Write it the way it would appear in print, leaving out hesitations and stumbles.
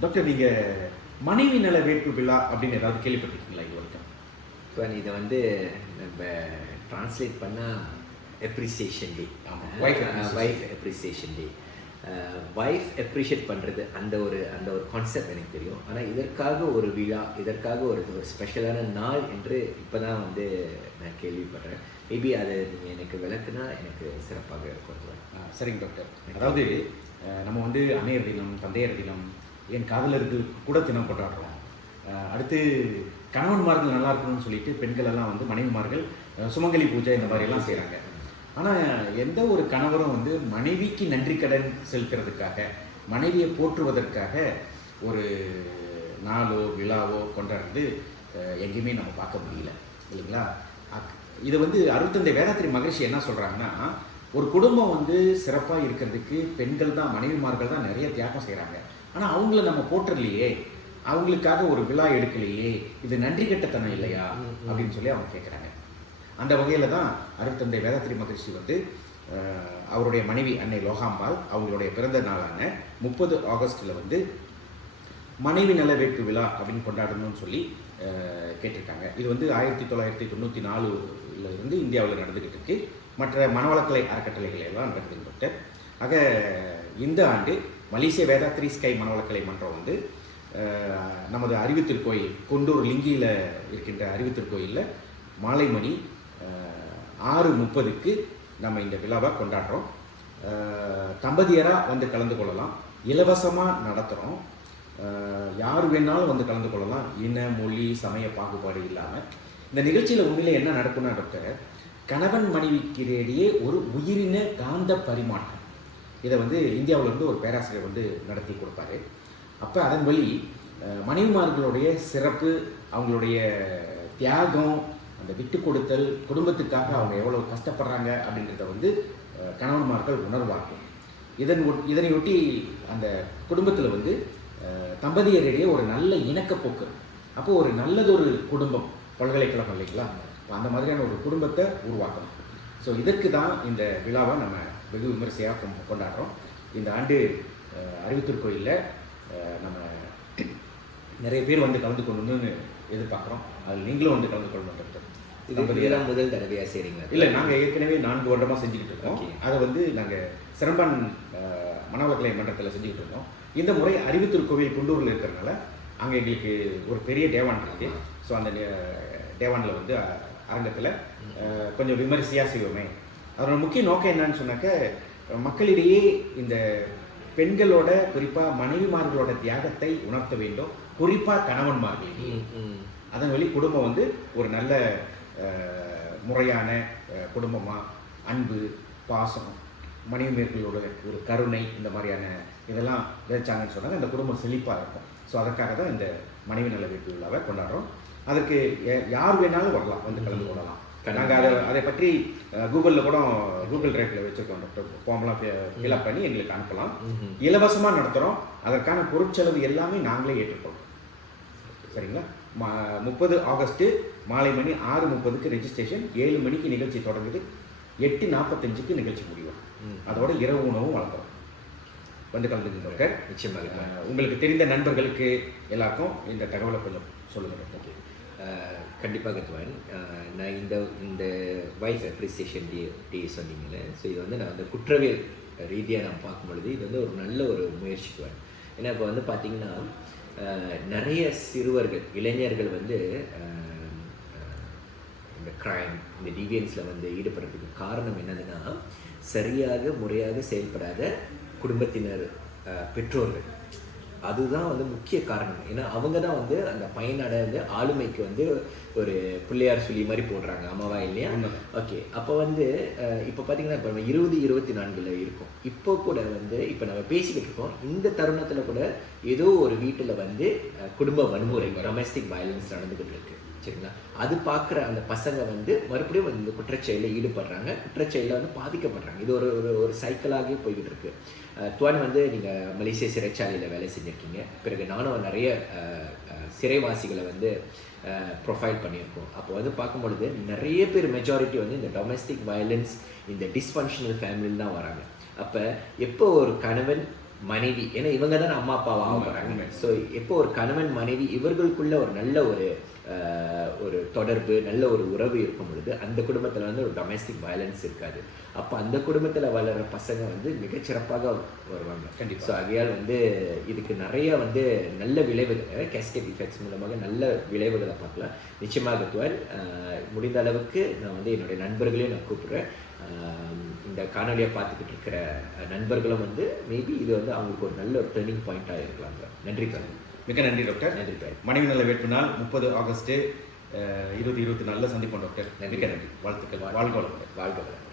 Doctor, நீங்கள் மனைவி நல வேட்பு விழா அப்படின்னு ஏதாவது கேள்விப்பட்டிருக்கீங்களா இது வரைக்கும்? இப்போ இதை வந்து நம்ம ட்ரான்ஸ்லேட் பண்ணால் அப்ரிசியேஷன் டே. ஆமாம், wife appreciation day. Wife appreciate பண்ணுறது அந்த ஒரு கான்செப்ட் எனக்கு தெரியும். ஆனால் இதற்காக ஒரு விழா, இதற்காக ஒரு ஸ்பெஷலான நாள் என்று இப்போ தான் வந்து நான் கேள்விப்படுறேன். மேபி அதை நீங்கள் எனக்கு விளக்குனா எனக்கு சிறப்பாக இருக்கும். சரிங்க டாக்டர். அதாவது நம்ம வந்து அன்னையர் தினம், தந்தையர் தினம், என் காதலருக்கு கூட தினம் கொண்டாடுறோம். அடுத்து கணவன்மார்கள் நல்லா இருக்கணும்னு சொல்லிட்டு பெண்கள் எல்லாம் வந்து மனைவிமார்கள் சுமங்கலி பூஜை இந்த மாதிரிலாம் செய்கிறாங்க. ஆனால் எந்த ஒரு கணவரும் வந்து மனைவிக்கு நன்றி கடன் செலுத்துறதுக்காக, மனைவியை போற்றுவதற்காக ஒரு நாளோ விழாவோ கொண்டாடுறது எங்கேயுமே நம்ம பார்க்க முடியல, இல்லைங்களா? இது வந்து அருட்தந்தை வேதாத்திரி மகரிஷி என்ன சொல்கிறாங்கன்னா, ஒரு குடும்பம் வந்து சிறப்பாக இருக்கிறதுக்கு பெண்கள் தான், மனைவிமார்கள் தான் நிறைய தியாகம் செய்கிறாங்க. ஆனால் அவங்கள நம்ம போற்றலையே, அவங்களுக்காக ஒரு விழா எடுக்கலையே, இது நன்றி கெட்டத்தனம் இல்லையா அப்படின்னு சொல்லி அவங்க கேட்குறாங்க. அந்த வகையில் தான் அருட்தந்தை வேதாத்திரி மகரிஷி வந்து அவருடைய மனைவி அன்னை லோகாம்பாள் அவங்களுடைய பிறந்த நாளான 30 ஆகஸ்டில் வந்து மனைவி நல வேட்பு விழா அப்படின்னு கொண்டாடணும்னு சொல்லி கேட்டிருக்காங்க. இது வந்து 1994 இருந்து இந்தியாவில் நடந்துக்கிட்டு இருக்கு. மற்ற மனவளக்கலை அறக்கட்டளைகள் எல்லாம் நடக்குதுன்னு. ஆக இந்த ஆண்டு மலேசிய வேதாத்திரி ஸ்கை மனவளக்கலை மன்றம் வந்து நமது அறிவுத்திருக்கோயில் கொண்டூர் லிங்கியில் இருக்கின்ற அறிவுத்திருக்கோயிலில் மாலை மணி 6:30க்கு நம்ம இந்த விழாவை கொண்டாடுறோம். தம்பதியராக வந்து கலந்து கொள்ளலாம், இலவசமாக நடத்துகிறோம். யார் வேணாலும் வந்து கலந்து கொள்ளலாம், இன மொழி சமய பாகுபாடு இல்லாமல். இந்த நிகழ்ச்சியில் உண்மையிலே என்ன நடக்கும்னா டாக்டர், கணவன் மனைவிக்கு இடையே ஒரு உயிரின காந்த பரிமாற்றம். இதை வந்து இந்தியாவில் இருந்து ஒரு பேராசிரியர் வந்து நடத்தி கொடுப்பாரு. அப்போ அதன் வழி மனைவிமார்களுடைய சிறப்பு, அவங்களுடைய தியாகம், அந்த விட்டு கொடுத்தல், குடும்பத்துக்காக அவங்க எவ்வளோ கஷ்டப்படுறாங்க அப்படின்றத வந்து கணவன்மார்கள் உணர்வாகும். இதனையொட்டி அந்த குடும்பத்தில் வந்து தம்பதியரிடையே ஒரு நல்ல இணக்கப்போக்கு, அப்போது ஒரு நல்லதொரு குடும்பம், பல்கலைக்கழகம் இல்லைங்களா, அந்த மாதிரியான ஒரு குடும்பத்தை உருவாக்கணும். ஸோ இதற்கு தான் இந்த விழாவை நம்ம வெகு விமரிசையாக கொண்டாடுறோம். இந்த ஆண்டு அறிவுத்திருக்கோயிலில் நம்ம நிறைய பேர் வந்து கலந்து கொள்ளணும்னு எதிர்பார்க்குறோம். அதில் நீங்களும் வந்து கலந்து கொள்ளணும். இதெல்லாம் முதல் தடவையாக செய்கிறீங்க? இல்லை, நாங்கள் ஏற்கனவே 4 வருடமாக செஞ்சுக்கிட்டு இருக்கோம். அதை வந்து நாங்கள் சிரம்பான் மனவளக்கலை மன்றத்தில் செஞ்சுக்கிட்டு இருக்கோம். இந்த முறை அறிவுத்திருக்கோவில் குண்டூரில் இருக்கிறதுனால அங்கே எங்களுக்கு ஒரு பெரிய டேவான் இருக்குது. ஸோ அந்த டேவானில் வந்து அரங்கத்தில் கொஞ்சம் விமரிசையாக செய்வோமே. அதோட முக்கிய நோக்கம் என்னன்னு சொன்னாக்க, மக்களிடையே இந்த பெண்களோட, குறிப்பாக மனைவிமார்களோட தியாகத்தை உணர்த்த வேண்டும். குறிப்பாக கணவன்மார்கள், அதன் வழி குடும்பம் வந்து ஒரு நல்ல முறையான குடும்பமாக, அன்பு, பாசம், மனைவிமார்களோட ஒரு கருணை, இந்த மாதிரியான இதெல்லாம் விதைச்சாங்கன்னு சொன்னாங்க, அந்த குடும்பம் செழிப்பாக இருக்கும். ஸோ அதற்காக தான் இந்த மனைவி நல வேட்பு விழாவை கொண்டாடுறோம். அதற்கு யார் வேணாலும் வரலாம், வந்து கலந்து கொள்ளலாம். நாங்கள் அதை பற்றி கூகுளில் கூட, கூகுள் டிரைவில் வச்சுருக்கோம் டாக்டர். ஃபார்ம்லாம் ஃபில்அப் பண்ணி எங்களுக்கு அனுப்பலாம். இலவசமாக நடத்துகிறோம். அதற்கான பொருட்செலவு எல்லாமே நாங்களே ஏற்றுக்கொள்கிறோம். சரிங்களா? 30 ஆகஸ்ட்டு மாலை மணி 6:30க்கு ரெஜிஸ்ட்ரேஷன். 7 மணிக்கு நிகழ்ச்சி தொடங்குது. 8:45க்கு நிகழ்ச்சி முடியும். அதோட இரவு உணவும் வழங்குறோம். வந்து கலந்துக்கிட்டு டாக்டர். நிச்சயமாக உங்களுக்கு தெரிந்த நண்பர்களுக்கு எல்லாருக்கும் இந்த தகவலை கொஞ்சம் சொல்லுங்கள் டாக்டர். கண்டிப்பாக துவன். நான் இந்த வைஃப் அப்ரிசியேஷன் டே சொன்னீங்களே, ஸோ இது வந்து நான் வந்து குற்றவியல் ரீதியாக நான் பார்க்கும்பொழுது இது வந்து ஒரு நல்ல ஒரு முயற்சிக்குவேன். ஏன்னா இப்போ வந்து பார்த்திங்கன்னா நிறைய சிறுவர்கள், இளைஞர்கள் வந்து இந்த க்ரைம், இந்த டீவியன்ஸில் வந்து ஈடுபடுறதுக்கு காரணம் என்னதுன்னா, சரியாக முறையாக செயல்படாத குடும்பத்தினர், பெற்றோர்கள். அதுதான் வந்து முக்கிய காரணம். ஏன்னா அவங்க தான் வந்து அந்த பையனோட வந்து ஆளுமைக்கு வந்து ஒரு பிள்ளையார் சொல்லி மாதிரி போடுறாங்க, அம்மாவா இல்லையா? ஓகே, அப்போ வந்து இப்போ பார்த்தீங்கன்னா இப்போ நம்ம 2024 இருக்கும். இப்போ கூட வந்து இப்போ நம்ம பேசிக்கிட்டு இருக்கோம். இந்த தருணத்தில் கூட ஏதோ ஒரு வீட்டில் வந்து குடும்ப வன்முறை, டொமெஸ்டிக் வயலன்ஸ் நடந்துக்கிட்டு இருக்கு. சரிங்களா? அது பார்க்குற அந்த பசங்க வந்து மறுபடியும் இந்த குற்றச்செயலில் ஈடுபடுறாங்க, குற்றச்செயலில் வந்து பாதிக்கப்படுறாங்க. இது ஒரு ஒரு சைக்கிளாகவே போய்கிட்டு இருக்கு. துவான் வந்து நீங்கள் மலேசிய சிறைச்சாலையில் வேலை செஞ்சுருக்கீங்க. பிறகு நானும் நிறைய சிறைவாசிகளை வந்து ப்ரொஃபைல் பண்ணியிருக்கோம். அப்போ வந்து பார்க்கும்பொழுது நிறைய பேர், மெஜாரிட்டி வந்து இந்த டொமெஸ்டிக் வயலன்ஸ், இந்த டிஸ்ஃபங்க்ஷனல் ஃபேமிலியில் தான் வராங்க. அப்போ எப்போ ஒரு கணவன் மனைவி, ஏன்னா இவங்க தானே அம்மா அப்பாவா ஆகுறாங்க. ஸோ எப்போ ஒரு கணவன் மனைவி இவர்களுக்குள்ள ஒரு நல்ல ஒரு தொடர்பு, நல்ல ஒரு உறவு இருக்கும் பொழுது அந்த குடும்பத்தில் வந்து ஒரு டொமஸ்டிக் வயலன்ஸ் இருக்காது. அப்போ அந்த குடும்பத்தில் வளர்கிற பசங்க வந்து மிகச்சிறப்பாக வருவாங்க. கண்டிப்பாக. ஸோ ஆகையால் வந்து இதுக்கு நிறைய வந்து நல்ல விளைவுகள், கேஸ்கேட் இஃபெக்ட்ஸ் மூலமாக நல்ல விளைவுகளை பார்க்கலாம். நிச்சயமாக துவல் முடிந்த அளவுக்கு நான் வந்து என்னுடைய நண்பர்களையும் நான் கூப்பிடுறேன். இந்த காணொலியை பார்த்துக்கிட்டு இருக்கிற நண்பர்களும் வந்து மேபி இது வந்து அவங்களுக்கு ஒரு நல்ல ஒரு டேர்னிங் பாயிண்ட்டாக இருக்கலாங்க. நன்றி கண்ணு. மிக நன்றி டாக்டர். நன்றி டாக்டர். மனைவி நல்ல வேட்பு நாள் 30 ஆகஸ்ட் 2024 சந்திப்போம் டாக்டர். மிக நன்றி. வாழ்த்துக்கள். வாழ்க வளமுடன். வாழ்க வளமுடன்.